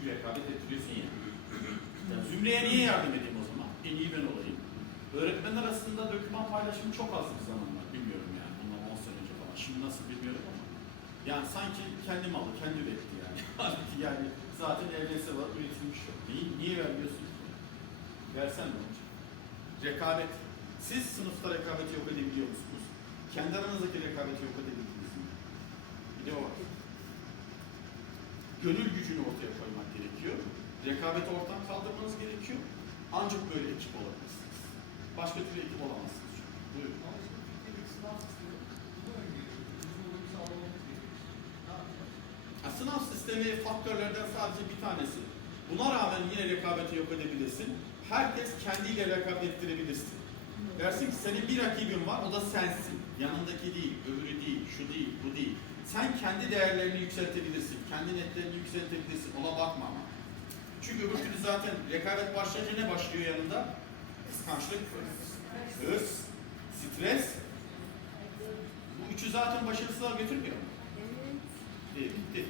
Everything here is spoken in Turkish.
Çünkü rekabet ettiriyorsun ya. Yani zümreye niye yardım edeyim o zaman? En iyi ben olayım. Öğretmen arasında doküman paylaşımı çok az bir zamanlar. Bilmiyorum yani. Bundan 10 sene önce falan. Şimdi nasıl bilmiyorum ama. Yani sanki kendi malı, kendi üretti yani. Yani zaten LGS var, üretilmiş yok. Niye, niye vermiyorsun ki? Versen ne olacak? Rekabet. Siz sınıfta rekabeti yok edebiliyor musunuz? Kendi aranızdaki rekabeti yok edebildiniz mi? Bir de o var. Gönül gücünü ortaya koymak gerekiyor. Rekabeti ortadan kaldırmanız gerekiyor. Ancak böyle ekip olabilirsiniz. Başka türlü ekip olamazsınız. Buyurun. Ha, sınav sistemi faktörlerden sadece bir tanesi. Buna rağmen yine rekabeti yok edebilirsin. Herkes kendiyle rekabet ettirebilirsin. Dersin ki senin bir rakibin var, o da sensin. Yanındaki değil, öbürü değil, şu değil, bu değil. Sen kendi değerlerini yükseltebilirsin, kendi netlerini yükseltebilirsin. Ona bakma ama. Çünkü öbür türlü zaten rekabet başlayınca ne başlıyor yanında? Kıskançlık, hırs, stres. Bu üçü zaten başarısızlığa götürmüyor mu? Evet. Değil, bitti.